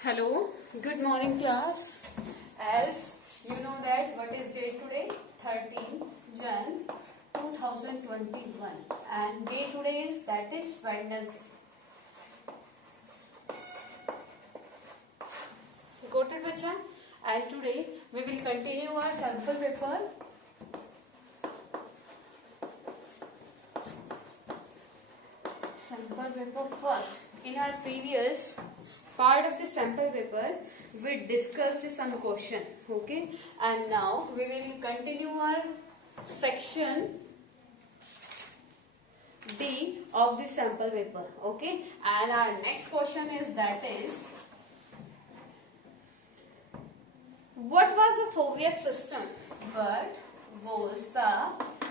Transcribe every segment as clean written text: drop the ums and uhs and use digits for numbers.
Hello, good morning class. As you know that what is date today? 13 Jan 2021 and day today is that is Wednesday. Got it bacha? And today we will continue our sample paper. Sample paper first. In our previous part of the sample paper we discussed some question, okay, and now we will continue our section D of the sample paper, okay, and our next question is that is what was the Soviet system? What was the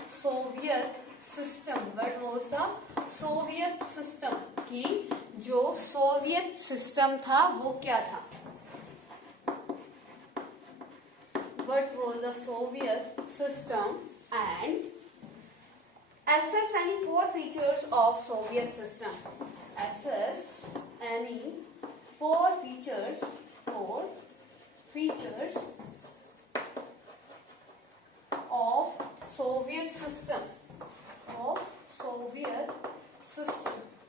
Soviet system? What was the Soviet system? कि जो Soviet system था वो क्या था? What was the Soviet system and assess any four features of Soviet system. Assess any four features of Soviet system.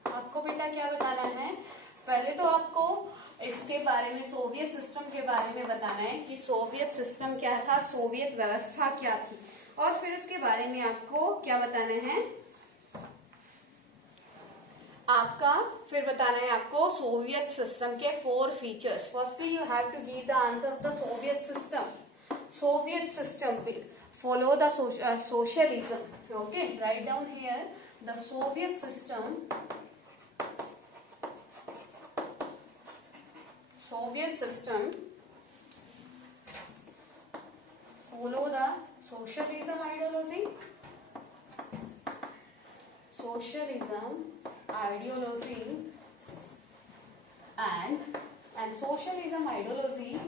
आपको बेटा क्या बताना है? पहले तो आपको इसके बारे में सोवियत सिस्टम के बारे में बताना है कि सोवियत सिस्टम क्या था, सोवियत व्यवस्था क्या थी, और फिर उसके बारे में आपको क्या बताना है? फिर बताना है आपको सोवियत सिस्टम के four features. Firstly you have to give the answer of the Soviet system. Soviet system will follow the socialism. Okay, write down here the Soviet system. Soviet system follow the socialism ideology. And socialism ideology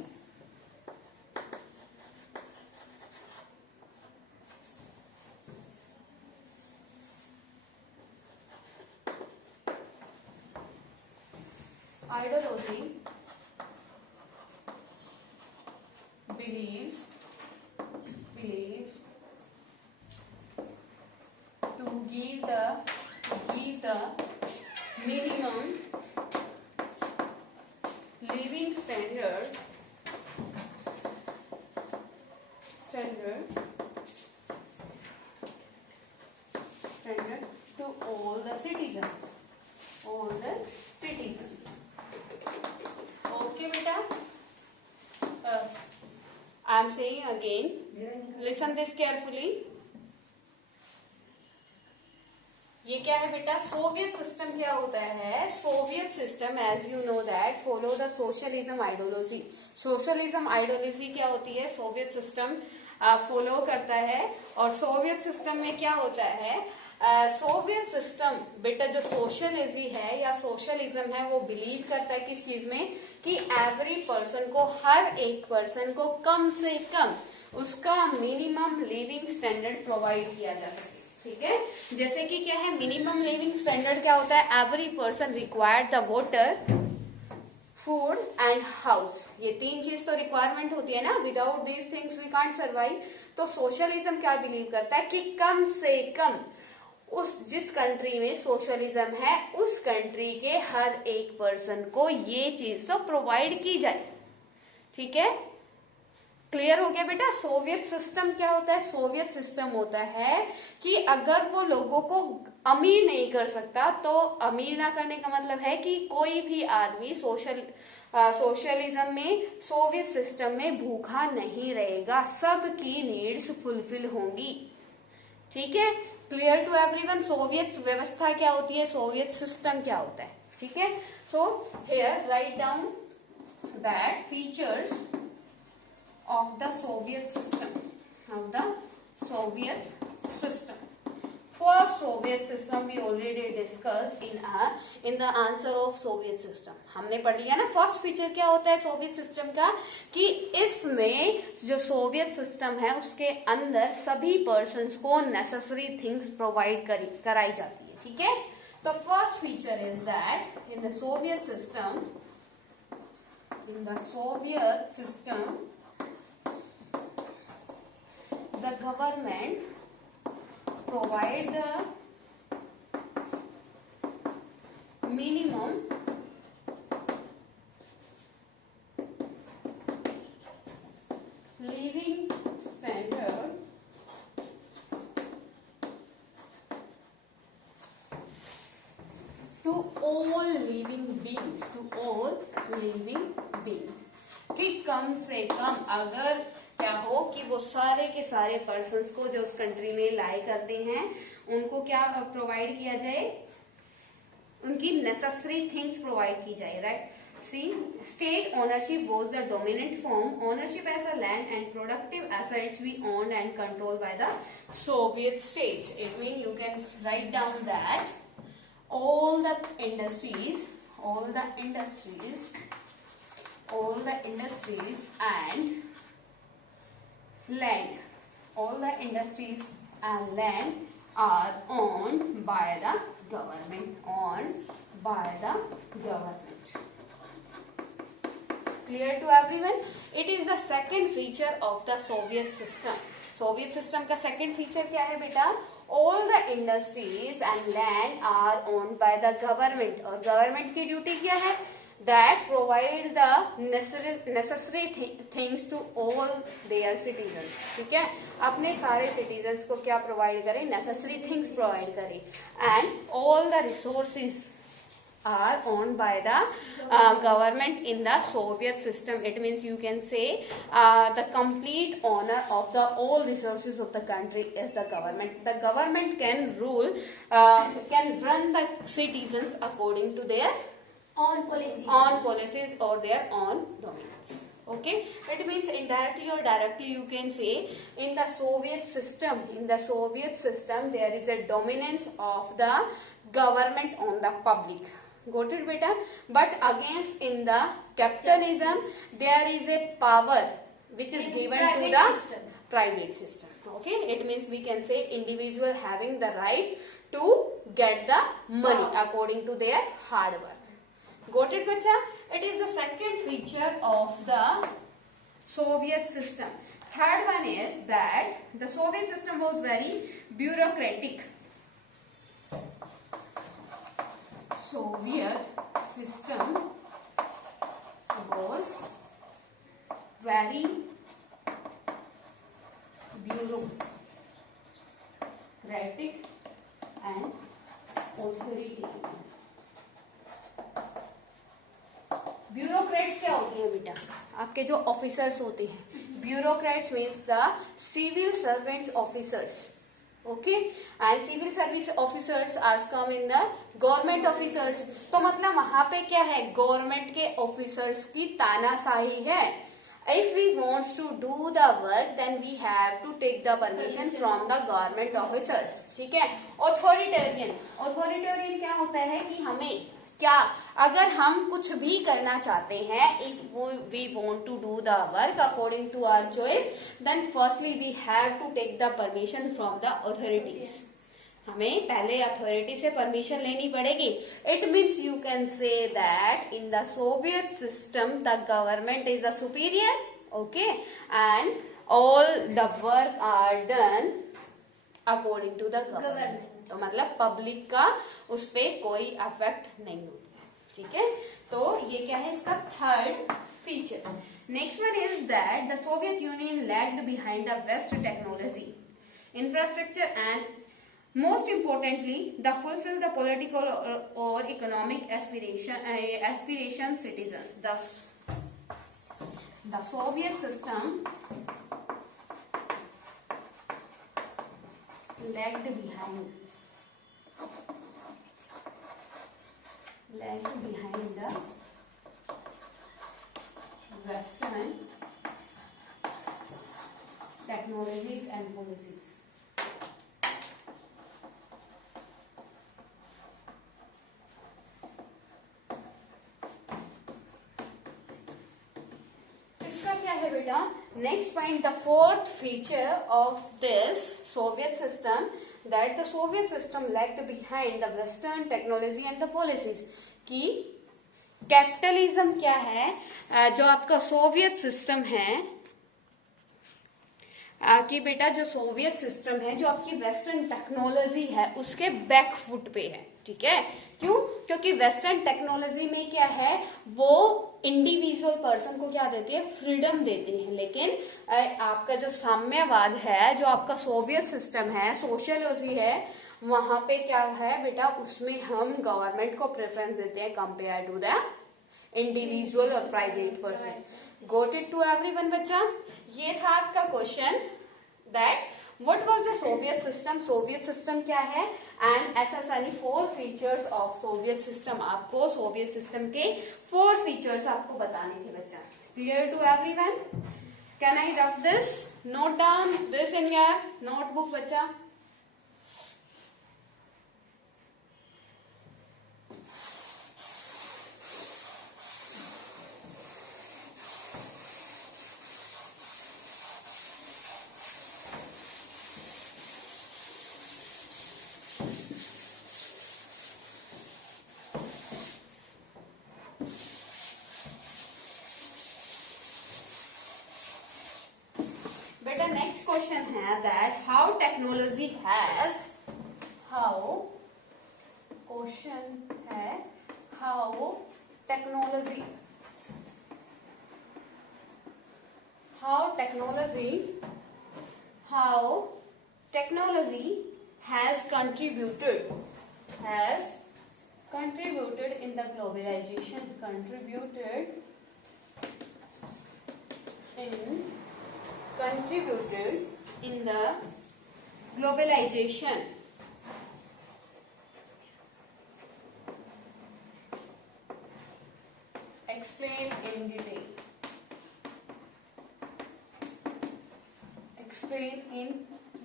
believes to give the minimum living standard to all the citizens. Okay beta, I am saying again, listen this carefully. ये क्या है बेटा? Soviet system क्या होता है? Soviet system as you know that follow the socialism ideology. Socialism ideology क्या होती है? सोवियत सिस्टम फॉलो करता है. और सोवियत सिस्टम में क्या होता है? सोवियत सिस्टम बेटा जो सोशलिज्म है या सोशलिज्म है वो बिलीव करता है किस चीज में? कि एवरी पर्सन को, हर एक पर्सन को कम से कम उसका मिनिमम लिविंग स्टैंडर्ड प्रोवाइड किया जा सके. ठीक है, जैसे कि क्या है मिनिमम लिविंग स्टैंडर्ड क्या होता है? Every person required the water, food and house. ये तीन चीज तो रिक्वायरमेंट होती है ना. Without these things we can't survive. तो सोशलिज्म क्या बिलीव करता है कि कम से कम उस जिस कंट्री में सोशलिज्म है उस कंट्री के हर एक पर्सन को ये चीज तो प्रोवाइड की जाए. ठीक है, क्लियर हो गया बेटा? सोवियत सिस्टम क्या होता है? सोवियत सिस्टम होता है कि अगर वो लोगों को अमीर नहीं कर सकता तो अमीर ना करने का मतलब है कि कोई भी आदमी सोशलिज्म में, सोवियत सिस्टम में भूखा नहीं रहेगा. सबकी नीड्स फुलफिल होंगी. ठीक है, क्लियर टू एवरीवन? सोवियत व्यवस्था क्या होती है, सोवियत सिस्टम क्या होता है. ठीक है, so here write down that features of the Soviet system. First Soviet system we already discussed in the answer of Soviet system. हमने पढ़ लिया ना फर्स्ट फीचर क्या होता है सोवियत सिस्टम का, कि इसमें जो सोवियत सिस्टम है उसके अंदर सभी पर्सन्स को नेसेसरी थिंग्स प्रोवाइड कराई जाती है. ठीक है, तो first feature is that in the Soviet system In the Soviet system, the government provide the minimum living standard to all living beings, कि कम से कम अगर क्या हो कि वो सारे के सारे पर्सन्स को जो उस कंट्री में लाई करते हैं उनको क्या प्रोवाइड किया जाए, उनकी नेसेसरी थिंग्स प्रोवाइड की जाए, right. See, state ownership was the dominant form. Ownership as a land and productive assets we owned and controlled by the Soviet states. It means you can write down that all the industries and land, are owned by the government. Clear to everyone? It is the second feature of the Soviet system. Soviet system का second feature क्या है बेटा? All the industries and land are owned by the government. और government की duty क्या है? That provide the necessary things to all their citizens. ठीक है? अपने सारे citizens को क्या provide करे? Necessary things provide करे. And all the resources are owned by the government in the Soviet system. It means you can say the complete owner of the all resources of the country is the government. The government can rule, can run the citizens according to their own policies or their own dominance. Okay, it means indirectly or directly you can say in the Soviet system there is a dominance of the government on the public. Got it beta? But against in the capitalism there is a power which is given to the private system. Okay, it means we can say individual having the right to get the money according to their hard work. Got it bacha? It is the second feature of the Soviet system. Third one is that the Soviet system was very bureaucratic. Soviet system was very bureaucratic and authoritarian. Bureaucrats क्या होती है बेटा? आपके जो officers होते हैं. Bureaucrats means the civil servants officers. Okay, and civil service officers are come in the government officers. तो मतलब वहां पे क्या है? गवर्नमेंट के ऑफिसर्स की तानाशाही है. If we wants to do the work, then we have to take the permission from the government officers. ठीक है. ऑथोरिटेरियन क्या होता है कि हमें क्या, अगर हम कुछ भी करना चाहते हैं, if we want to do the work according to our choice, then firstly we have to take the permission from the authorities. हमें पहले अथॉरिटी से परमिशन लेनी पड़ेगी. It means you can say that in the Soviet system the government is the superior, okay, and all the work are done according to the government. तो मतलब public का उस पे कोई अफेक्ट नहीं होता. ठीक है, तो ये क्या है इसका third feature. Next one is that the Soviet Union lagged behind the west technology, infrastructure and most importantly the fulfill the political or economic aspiration citizens. Thus the Soviet system lagged behind the Western technologies and policies. इसका क्या है बेटा? Next point, the fourth feature of this Soviet system, that the Soviet system lagged behind the Western technology and the policies. कि capitalism क्या है, जो आपका Soviet system है, कि बेटा जो सोवियत सिस्टम है, जो आपकी वेस्टर्न टेक्नोलॉजी है, उसके बैक फुट पे है, ठीक है। क्यों? क्योंकि वेस्टर्न टेक्नोलॉजी में क्या है, वो इंडिविजुअल पर्सन को क्या देती है, फ्रीडम देती है, लेकिन आपका जो साम्यवाद है, जो आपका सोवियत सिस्टम है, सोशियोलॉजी है, वहां पे क्या है बेटा, उसमें हम गवर्नमेंट को प्रेफरेंस देते हैं कंपेयर टू द इंडिविजुअल और private person. Got it to everyone बच्चा। ये था आपका question that what was the Soviet system, Soviet system क्या है, एंड एसएसएनई 4 फीचर्स ऑफ सोवियत सिस्टम। आपको सोवियत सिस्टम के 4 फीचर्स आपको बताने थे बच्चा। Clear to everyone? Can I rough this, note down this in your notebook बच्चा। बेटा नेक्स्ट क्वेश्चन है that how technology has, how, question है how technology, how technology, how technology has contributed in the globalization, contributed in the globalization. Explain in detail. Explain in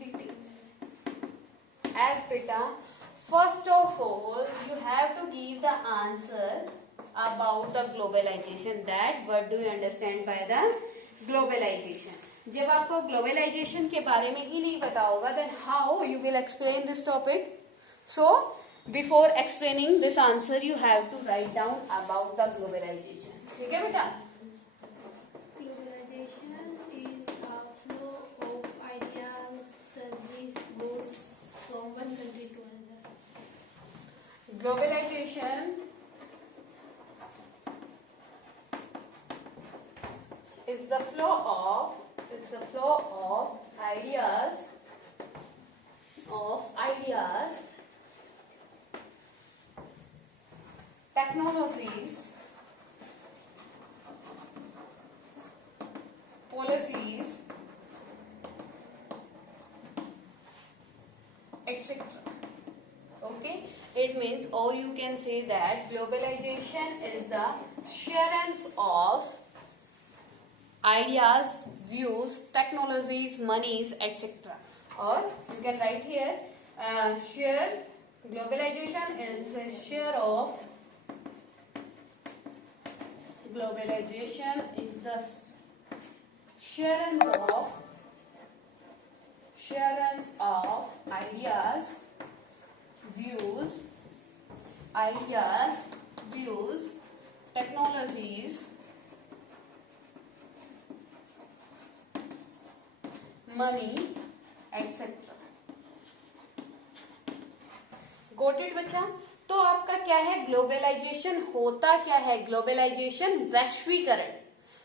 detail. As beta, first of all, you have to give the answer about the globalization. That what do you understand by the globalization? जब आपको globalisation के बारे में ही नहीं पता होगा, then how you will explain this topic? So before explaining this answer, you have to write down about the globalization. ठीक है बेटा? Globalization is a flow of ideas, service, goods from one country to another. Globalization is the flow of ideas, technologies, policies, etc. Okay, it means, or you can say that globalization is the sharing of ideas, views, technologies, monies, etc. Or you can write here, share, globalization is a share of, globalization is the sharing of ideas, views, technologies, money, etc. Got it बच्चा? तो आपका क्या है, globalisation होता क्या है? Globalisation वैश्वीकरण,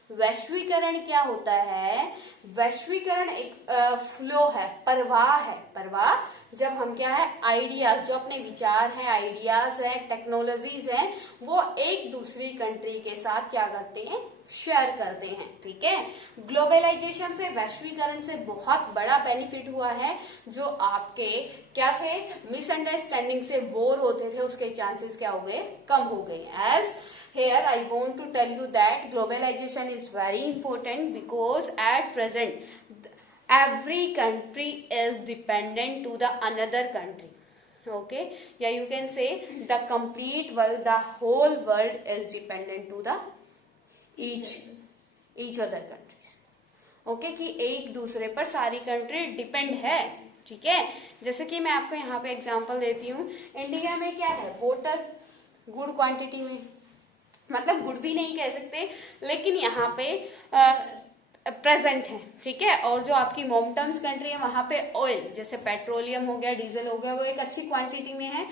वैश्वीकरण क्या होता है? वैश्वीकरण एक फ्लो है, प्रवाह है, प्रवाह जब हम क्या है, आइडियाज, जो अपने विचार हैं, आइडियाज हैं, टेक्नोलॉजीज हैं, वो एक दूसरी कंट्री के साथ क्या करते हैं, शेयर करते हैं। ठीक है, ग्लोबलाइजेशन से, वैश्वीकरण से बहुत बड़ा बेनिफिट हुआ है। जो आपके क्या थे, मिसअंडरस्टैंडिंग से वॉर होते थे, उसके चांसेस क्या हो गए, कम हो गए। As here I want to tell you that globalization is very important because at present every country is dependent to the another country. Okay, yeah, you can say the complete world, the whole world is dependent to the each other countries. Okay, कि एक दूसरे पर सारी country depend है। ठीक है, जैसे कि मैं आपको यहाँ पे एग्जांपल देती हूँ, इंडिया में क्या है, वाटर गुड क्वांटिटी में, मतलब गुड भी नहीं कह सकते, लेकिन यहाँ पे प्रेजेंट है, ठीक है। और जो आपकी मोमटम्स कंट्री है वहां पे ऑयल जैसे पेट्रोलियम हो गया, डीजल हो गया, वो एक अच्छी क्वांटिटी में है।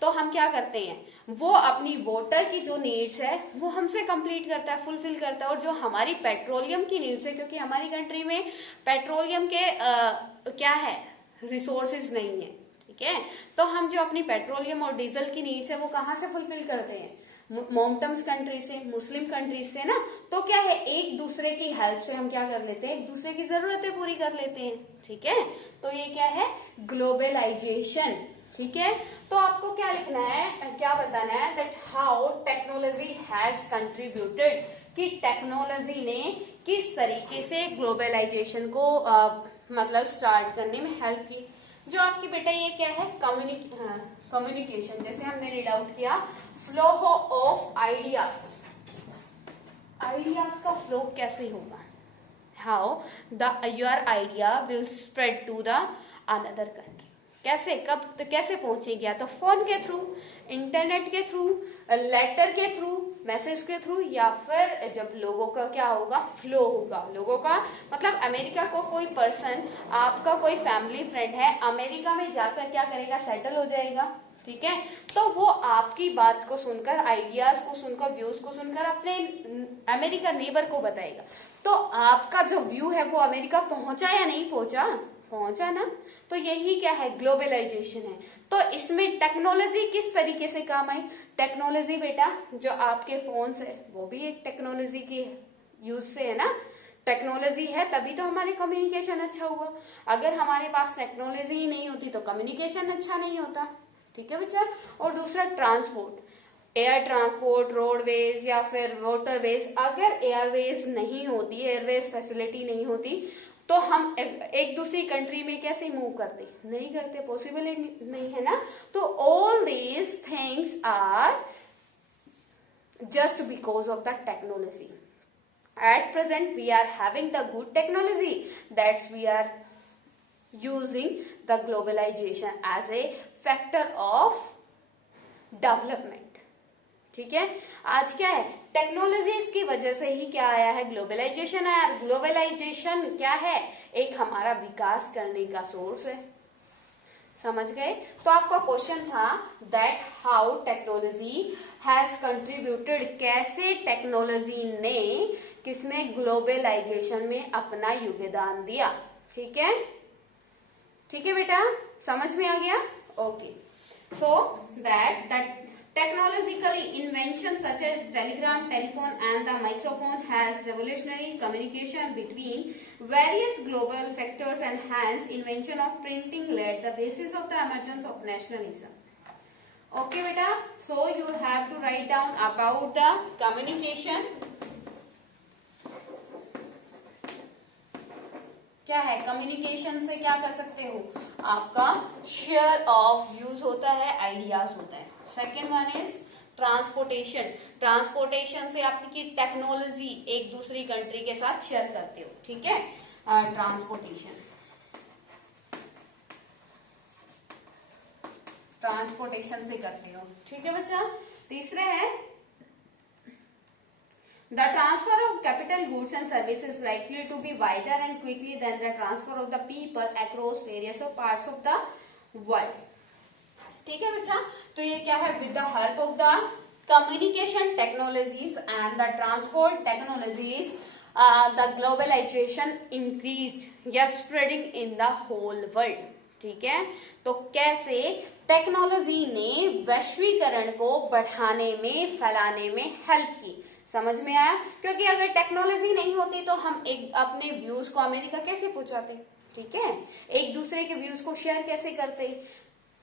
तो हम क्या करते हैं, वो अपनी वाटर की जो नीड्स है वो हमसे कंप्लीट करता है, फुलफिल करता है। और जो हमारी पेट्रोलियम की नीड्स है, क्योंकि हमारी कंट्री में पेट्रोलियम के क्या है, रिसोर्सेज नहीं है, ठीक है। तो हम जो अपनी पेट्रोलियम और डीजल की नीड्स है वो कहाँ से फुलफिल करते हैं, मोमटम्स कंट्री से, मुस्लिम कंट्रीज से ना। तो क्या है, एक दूसरे की हेल्प से हम क्या कर लेते हैं, एक दूसरे की जरूरतें पूरी कर लेते हैं, ठीक है। तो ये क्या है, ग्लोबलाइजेशन, ठीक है। तो आपको क्या लिखना है, क्या बताना है, that how technology has contributed, कि टेक्नोलॉजी ने किस तरीके से ग्लोबलाइजेशन को मतलब स्टार्ट करने में हेल्प की। जो आपकी बेटा ये क्या है, कम्युनिकेशन, जैसे हमने रीड आउट किया, फ्लो ऑफ आइडियाज, आइडियाज का फ्लो कैसे होगा, how the your idea will spread to the another country, कैसे, कब, तो कैसे पहुंचेगी, या तो फोन के थ्रू, इंटरनेट के थ्रू, लेटर के थ्रू, मैसेज के थ्रू, या फिर जब लोगों का क्या होगा, फ्लो होगा। लोगों का मतलब अमेरिका को कोई पर्सन, आपका कोई फैमिली फ्रेंड है, अमेरिका में जाकर क्या करेगा, सेटल हो जाएगा, ठीक है। तो वो आपकी बात को सुनकर, आइडियाज को सुनकर, व्यूज को सुनकर अपने अमेरिका नेबर को बताएगा। तो आपका जो व्यू है वो अमेरिका पहुंचा या नहीं पहुंचा, पहुंचा ना। तो यही क्या है, ग्लोबलाइजेशन है। तो इसमें टेक्नोलॉजी किस तरीके से काम आई, टेक्नोलॉजी बेटा जो आपके फोन है वो भी एक टेक्नोलॉजी की यूज से है ना, टेक्नोलॉजी है तभी तो हमारे कम्युनिकेशन अच्छा हुआ। अगर हमारे पास टेक्नोलॉजी ही नहीं होती तो कम्युनिकेशन अच्छा नहीं होता, ठीक है बच्चा। और दूसरा ट्रांसपोर्ट, एयर ट्रांसपोर्ट, रोडवेज या फिर वाटरवेज, अगर एयरवेज नहीं होती, एयरवेज फैसिलिटी नहीं होती, तो हम एक दूसरी कंट्री में कैसे मूव करते, नहीं करते, पॉसिबल नहीं है ना। तो all these things are just because of the technology. At present we are having the good technology, that's we are using the globalization as a factor of development, ठीक है। आज क्या है, टेक्नोलॉजी की वजह से ही क्या आया है, ग्लोबलाइजेशन आया। ग्लोबलाइजेशन क्या है, एक हमारा विकास करने का सोर्स है, समझ गए। तो आपका क्वेश्चन था that how technology has contributed, कैसे टेक्नोलॉजी ने किसमें, ग्लोबलाइजेशन में अपना योगदान दिया, ठीक है, ठीक है बेटा, समझ में आ गया, okay. So that technologically inventions such as telegram, telephone and the microphone has revolutionary communication between various global factors, and hence invention of printing laid the basis of the emergence of nationalism. Okay beta, so you have to write down about the communication. क्या है, communication से क्या कर सकते हो, आपका share of views होता है, आइडियाज होता है। Second one is transportation, transportation से आपकी टेक्नोलॉजी एक दूसरी कंट्री के साथ शेयर करते हो, ठीक है, ट्रांसपोर्टेशन, ट्रांसपोर्टेशन से करते हो, ठीक है बच्चा। तीसरे है the transfer of capital, goods and services likely to be wider and quickly than the transfer of the people across various parts of the world, ठीक है बच्चा। तो ये क्या है, with the help of the communication technologies and the transport technologies, the globalization increased, yes, spreading in the whole world, ठीक है। तो कैसे टेक्नोलॉजी ने वैश्वीकरण को बढ़ाने में, फैलाने में हेल्प की, समझ में आया। क्योंकि अगर टेक्नोलॉजी नहीं होती तो हम एक अपने व्यूज को अमेरिका कैसे पहुंचाते, ठीक है, एक दूसरे के व्यूज को शेयर कैसे करते,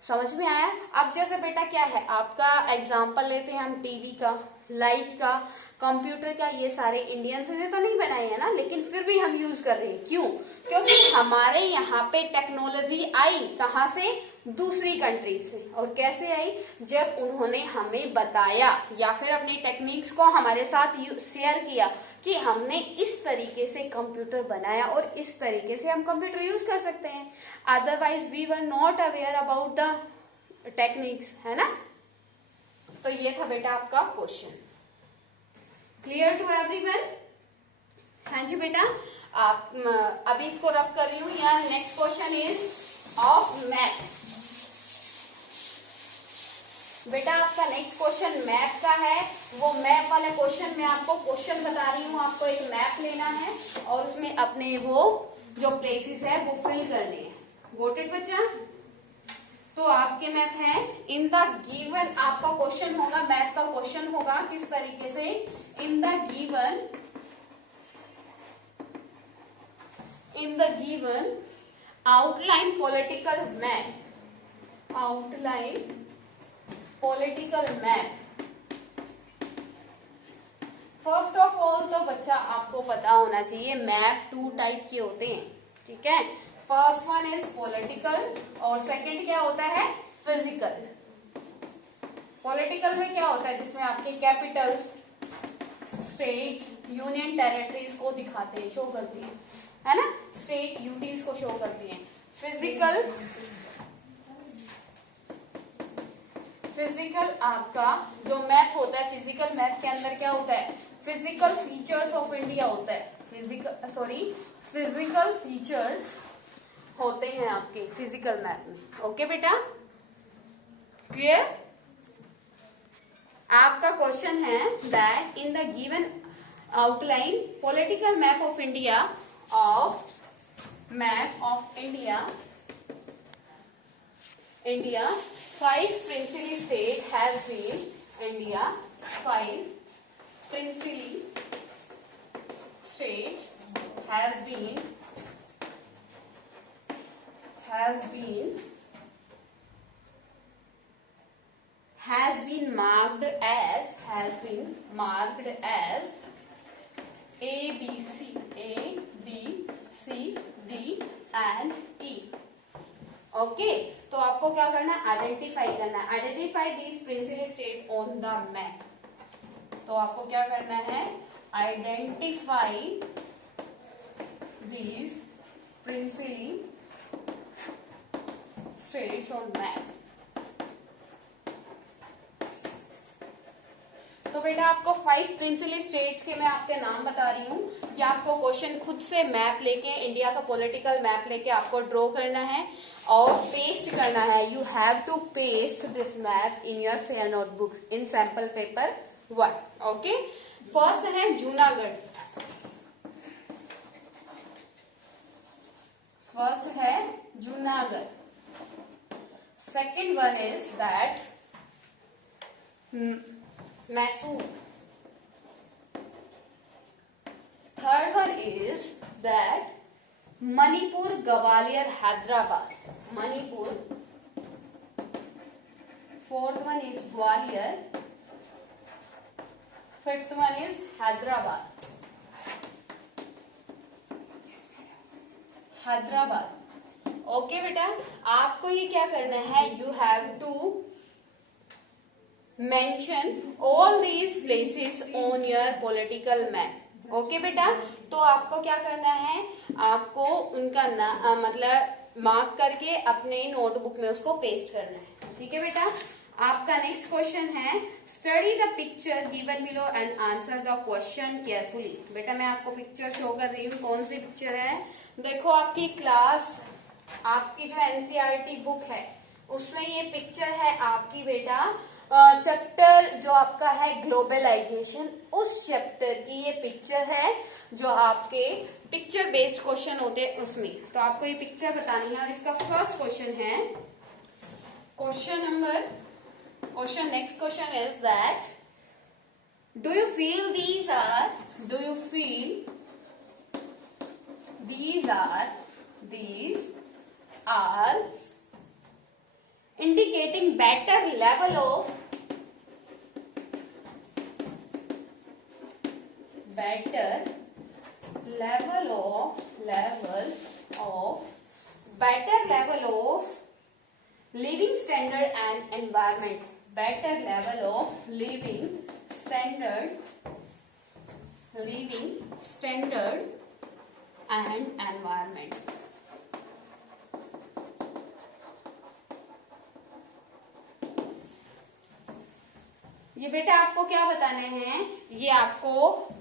समझ में आया। अब जैसे बेटा क्या है, आपका एग्जांपल लेते हैं हम टीवी का, लाइट का, कंप्यूटर का, ये सारे इंडियंस ने तो नहीं बनाए हैं ना, लेकिन फिर भी हम यूज कर रहे हैं, क्यों, क्योंकि हमारे यहाँ पे टेक्नोलॉजी आई कहाँ से, दूसरी कंट्री से। और कैसे आई, जब उन्होंने हमें बताया या फिर अपनी टेक्निक्स को हमारे साथ शेयर किया कि हमने इस तरीके से कंप्यूटर बनाया और इस तरीके से हम कंप्यूटर यूज कर सकते हैं, otherwise we were not aware about the techniques, है ना। तो ये था बेटा आपका क्वेश्चन। Clear to everyone? हाँ जी बेटा, आप अभी इसको रफ कर रही हूँ। यहाँ next question is of map. बेटा आपका नेक्स्ट क्वेश्चन मैप का है। वो मैप वाले क्वेश्चन में आपको क्वेश्चन बता रही हूँ, आपको एक मैप लेना है और उसमें अपने वो जो प्लेसेस है वो फिल करने हैं। गॉट इट बच्चा? तो आपके मैप है इन द गिवन, आपका क्वेश्चन होगा, मैप का क्वेश्चन होगा किस तरीके से, in the given outline political map, outline political map. First of all तो बच्चा आपको पता होना चाहिए मैप 2 टाइप के होते हैं, ठीक है। फर्स्ट वन इज पॉलिटिकल और सेकंड क्या होता है, फिजिकल। पॉलिटिकल में क्या होता है, जिसमें आपके कैपिटल्स, स्टेट्स, यूनियन टेरिटरीज को दिखाते हैं, शो करती है ना, स्टेट यूटीज को शो करती है। फिजिकल आपका जो मैप होता है, फिजिकल मैप के अंदर क्या होता है, फिजिकल फीचर्स ऑफ इंडिया होता है। फिजिकल फीचर्स होते हैं आपके फिजिकल मैप में। ओके बेटा, क्लियर? आपका क्वेश्चन है that in the given outline political map of India, India, 5 princely state has been, India, 5 princely state has been marked as A, B, C, D and E. Okay, तो आपको क्या करना है, identify करना है। Identify these principal state on the map. तो आपको क्या करना है, identify these principal states on map. तो बेटा आपको 5 प्रिंसिपल स्टेट्स के मैं आपके नाम बता रही हूँ कि आपको क्वेश्चन खुद से मैप लेके, इंडिया का पॉलिटिकल मैप लेके आपको ड्रॉ करना है और पेस्ट करना है। You have to paste this map in your fair notebook in sample paper 1। Okay, first है Junagadh. Second one is that Mysore. Third one is that Manipur, Gwalior, Hyderabad. Fourth one is Gwalior. Fifth one is Hyderabad. Okay बेटा, आपको ये क्या करना है, you have to mention all these places on your political map. Okay बेटा, तो आपको क्या करना है, आपको उनका मतलब मार्क करके अपने नोटबुक में उसको पेस्ट करना है। ठीक है बेटा, आपका नेक्स्ट क्वेश्चन है study the picture given below and answer the question carefully. बेटा मैं आपको पिक्चर शो कर रही हूँ, कौन सी पिक्चर है, देखो आपकी क्लास, आपकी जो एनसीईआरटी बुक है उसमें ये पिक्चर है आपकी बेटा, चैप्टर जो आपका है ग्लोबलाइजेशन, उस चैप्टर की ये पिक्चर है जो आपके पिक्चर बेस्ड क्वेश्चन होते हैं उसमें। तो आपको ये पिक्चर बतानी है और इसका फर्स्ट क्वेश्चन है, next question is that do you feel these are indicating better level of living standard and environment, better level of living standard and environment। ये बेटा आपको क्या बताने हैं, ये आपको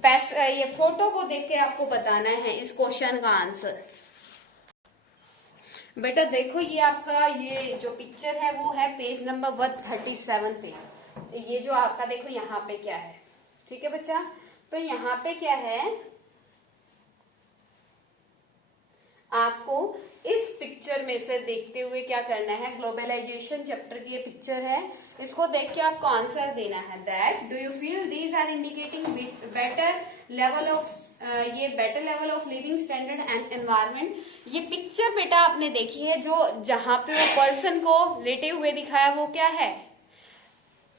ये फोटो को देख के आपको बताना है इस क्वेश्चन का आंसर। बेटा देखो ये आपका ये जो पिक्चर है वो है पेज नंबर 137 पे। ये जो आपका देखो यहाँ पे क्या है, ठीक है बच्चा। तो यहाँ पे क्या है, आपको इस पिक्चर में से देखते हुए क्या करना है, ग्लोबलाइजेशन चैप्टर की ये पिक्चर है, इसको देख के आपको आंसर देना है that do you feel these are indicating better level of ये better level of living standard and environment. ये पिक्चर बेटा आपने देखी है, जो जहां पे वो पर्सन को लेटे हुए दिखाया वो क्या है,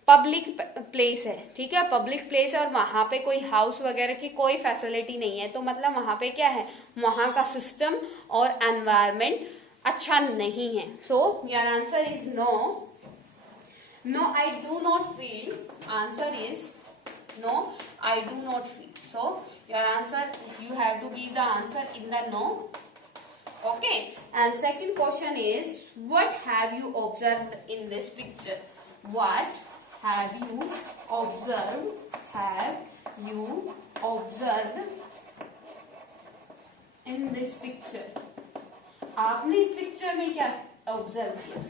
पब्लिक प्लेस है, ठीक है, पब्लिक प्लेस है और वहां पे कोई हाउस वगैरह की कोई फैसिलिटी नहीं है, तो मतलब वहां पे क्या है, वहां का सिस्टम और एनवायरमेंट अच्छा नहीं है। So your answer is no. No, I do not feel. Answer is no, I do not feel. So your answer, you have to give the answer in the no. Okay. And second question is, what have you observed in this picture? What have you observed? Have you observed in this picture? आपने इस picture में क्या observe किया?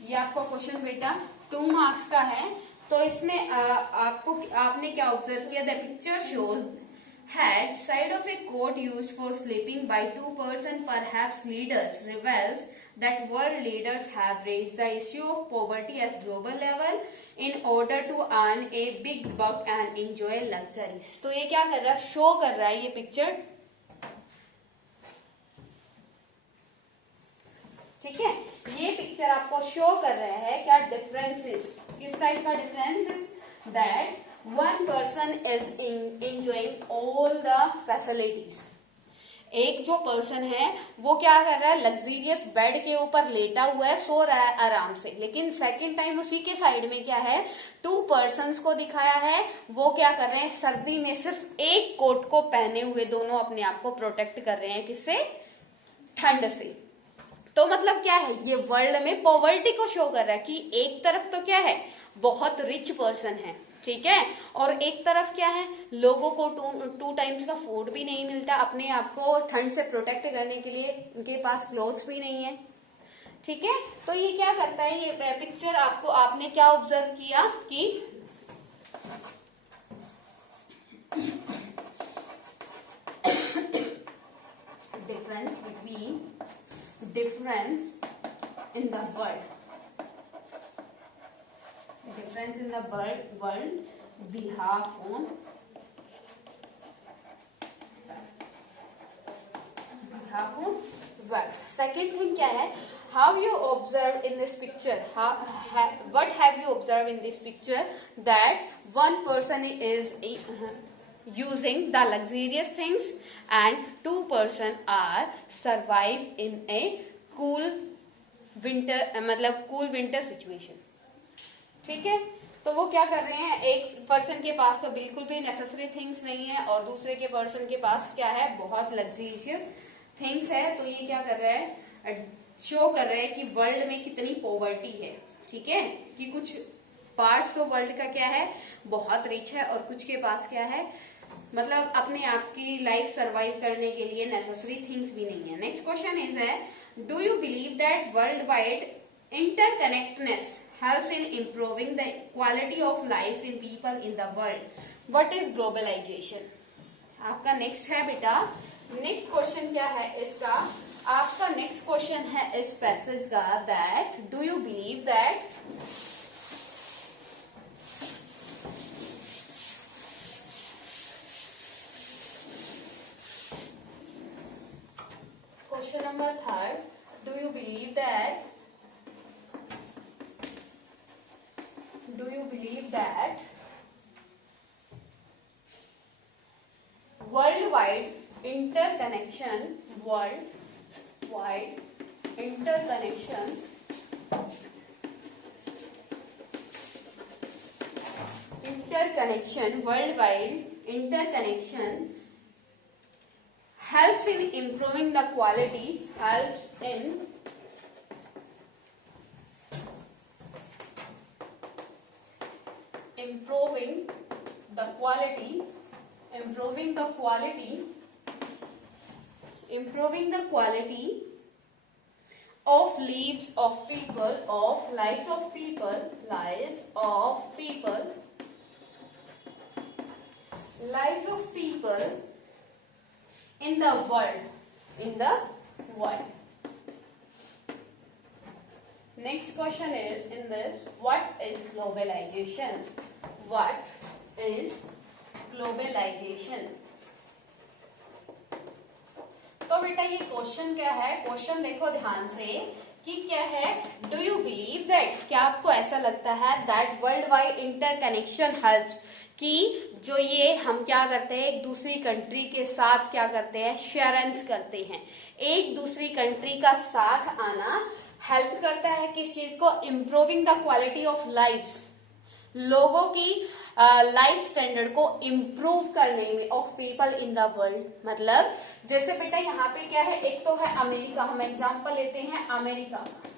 ये आपका question बेटा 2 marks का है। तो इसमें आपने क्या ऑब्जर्व किया, the picture shows head side of a cot used for sleeping by 2 person perhaps leaders reveals that world leaders have raised the issue of poverty at global level in order to earn a big buck and enjoy luxuries. तो ये क्या कर रहा है, show कर रहा है ये पिक्चर, ठीक है। ये पिक्चर आपको शो कर रहा है क्या, डिफरेंसेस, किस टाइप का differences, that one person is enjoying all the facilities. एक जो पर्सन है वो क्या कर रहा है, लग्जरियस बेड के ऊपर लेटा हुआ है, सो रहा है आराम से, लेकिन सेकंड टाइम उसी के साइड में क्या है, 2 पर्सन्स को दिखाया है, वो क्या कर रहे हैं, सर्दी में सिर्फ एक कोट को पहने हुए दोनों अपने आप को प्रोटेक्ट कर रहे हैं, किससे, ठंड से। तो मतलब क्या है, ये वर्ल्ड में पॉवर्टी को शो कर रहा है कि एक तरफ तो क्या है, बहुत रिच पर्सन है, ठीक है, और एक तरफ क्या है, लोगों को 2 टाइम्स का फूड भी नहीं मिलता, अपने आप को ठंड से प्रोटेक्ट करने के लिए उनके पास क्लोथ्स भी नहीं है, ठीक है। तो ये क्या करता है, ये पिक्चर आपको, आपने क्या ऑब्जर्व किया कि difference in the world we have on world. Second thing क्या है, how you observe in this picture, what have you observed in this picture, that one person is using the luxurious things and 2 person are survive in a cool winter, मतलब cool winter situation, ठीक है। तो वो क्या कर रहे हैं, एक पर्सन के पास तो बिल्कुल भी नेसेसरी थिंग्स नहीं है और दूसरे के पर्सन के पास क्या है, बहुत लग्जरियस थिंग्स है। तो ये क्या कर रहा है, शो कर रहा है कि वर्ल्ड में कितनी पॉवर्टी है, ठीक है, कि कुछ पार्ट्स तो वर्ल्ड का क्या है, बहुत रिच है और कुछ के पास क्या है, मतलब अपने आप की लाइफ सर्वाइव करने के लिए नेसेसरी थिंग्स भी नहीं है। नेक्स्ट क्वेश्चन इज है, do you believe that world wide interconnectedness helps in improving the quality of lives in people in the world? What is globalization? आपका नेक्स्ट है बेटा, नेक्स्ट क्वेश्चन क्या है इसका, आपका नेक्स्ट क्वेश्चन है इस पैसेज का, that do you believe that question number 3, do you believe that worldwide interconnection helps in improving the quality, helps in improving the quality of lives of people in the world. Next question is in this, what is globalization? What is globalization? तो बेटा ये question क्या है? Question देखो ध्यान से कि क्या है, डू यू बिलीव दैट, क्या आपको ऐसा लगता है that world wide interconnection helps, कि जो ये हम क्या करते हैं एक दूसरी कंट्री के साथ क्या करते हैं, शेयरेंस करते हैं, एक दूसरी कंट्री का साथ आना हेल्प करता है किस चीज को, improving the quality of life, लोगों की लाइफ स्टैंडर्ड को इम्प्रूव करने में, of people in the world. मतलब जैसे बेटा यहाँ पे क्या है, एक तो है अमेरिका, हम एग्जांपल लेते हैं अमेरिका का,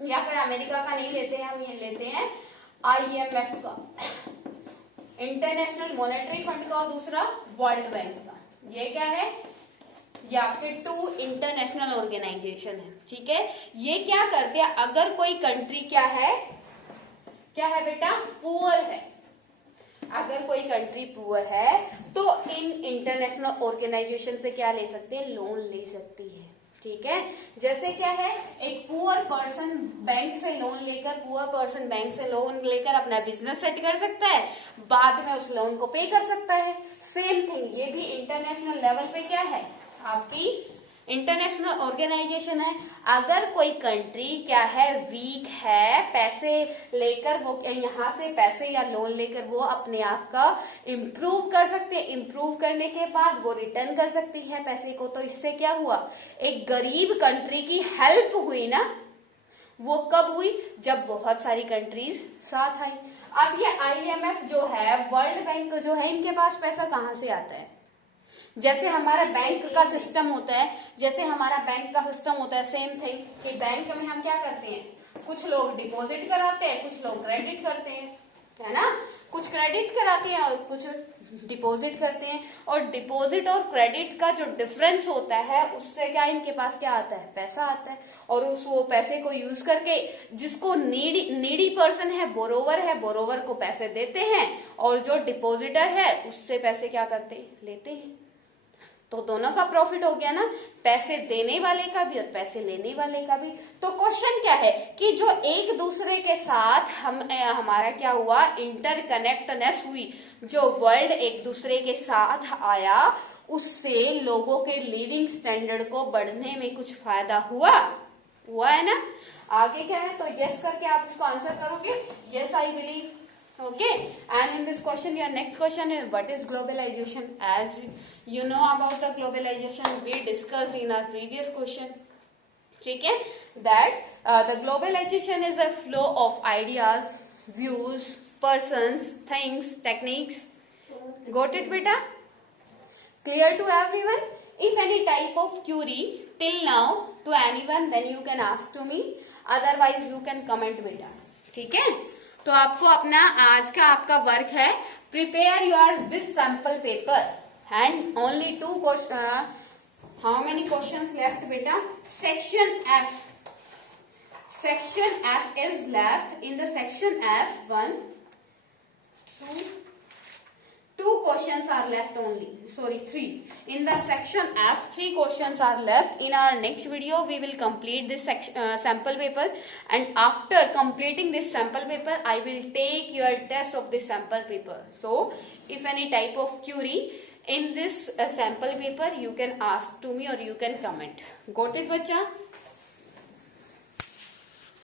या फिर अमेरिका का नहीं लेते हैं, हम ये लेते हैं IMF का, इंटरनेशनल मॉनेटरी फंड का, और दूसरा वर्ल्ड बैंक का। ये क्या है, या फिर 2 इंटरनेशनल ऑर्गेनाइजेशन है, ठीक है। ये क्या करते हैं, अगर कोई कंट्री क्या है बेटा, पुअर है, अगर कोई कंट्री पुअर है तो इन इंटरनेशनल ऑर्गेनाइजेशन से क्या ले सकते हैं, लोन ले सकती है, ठीक है। जैसे क्या है, एक पुअर पर्सन बैंक से लोन लेकर अपना बिजनेस सेट कर सकता है, बाद में उस लोन को पे कर सकता है। सेम थिंग ये भी इंटरनेशनल लेवल पे क्या है, आपकी इंटरनेशनल ऑर्गेनाइजेशन है। अगर कोई कंट्री क्या है, वीक है, पैसे लेकर वो यहाँ से पैसे या लोन लेकर वो अपने आप का इम्प्रूव कर सकते हैं, इम्प्रूव करने के बाद वो रिटर्न कर सकती है पैसे को। तो इससे क्या हुआ, एक गरीब कंट्री की हेल्प हुई ना। वो कब हुई, जब बहुत सारी कंट्रीज साथ आई। अब ये IMF जो है, वर्ल्ड बैंक जो है, इनके पास पैसा कहाँ से आता है, जैसे हमारा बैंक का सिस्टम होता है, सेम थिंग कि बैंक में हम क्या करते हैं, कुछ लोग डिपॉजिट कराते हैं, कुछ लोग क्रेडिट करते हैं, है ना, कुछ क्रेडिट कराते हैं और कुछ डिपॉजिट करते हैं। और डिपॉजिट और क्रेडिट का जो डिफरेंस होता है, उससे क्या इनके पास क्या आता है, पैसा आता है। और उस वो पैसे को यूज करके जिसको नीडी पर्सन है, बोरोवर को पैसे देते हैं, और जो डिपॉजिटर है उससे पैसे क्या करते हैं, लेते हैं। तो दोनों का प्रॉफिट हो गया ना, पैसे देने वाले का भी और पैसे लेने वाले का भी। तो क्वेश्चन क्या है कि जो एक दूसरे के साथ हमारा क्या हुआ, इंटरकनेक्टनेस हुई, जो वर्ल्ड एक दूसरे के साथ आया, उससे लोगों के लिविंग स्टैंडर्ड को बढ़ने में कुछ फायदा हुआ है ना। आगे क्या है, तो यस करके आप इसको आंसर करोगे, yes I believe. Okay, and in this question, your next question is what is globalization? As you know about the globalization, we discussed in our previous question. ठीक है, that the globalization is a flow of ideas, views, persons, things, techniques. Got it, beta? Clear to everyone? If any type of query till now to anyone, then you can ask to me. Otherwise, you can comment, beta. ठीक है? तो आपको अपना आज का आपका work है, prepare your this sample paper and only 2 question. How many questions left बेटा, section F is left. In the section F, 1, 2 questions are left only. Sorry, 3. In the section F, 3 questions are left. In our next video, we will complete this sample paper, and after completing this sample paper, I will take your test of this sample paper. So, if any type of query in this sample paper, you can ask to me or you can comment. Got it, bacha?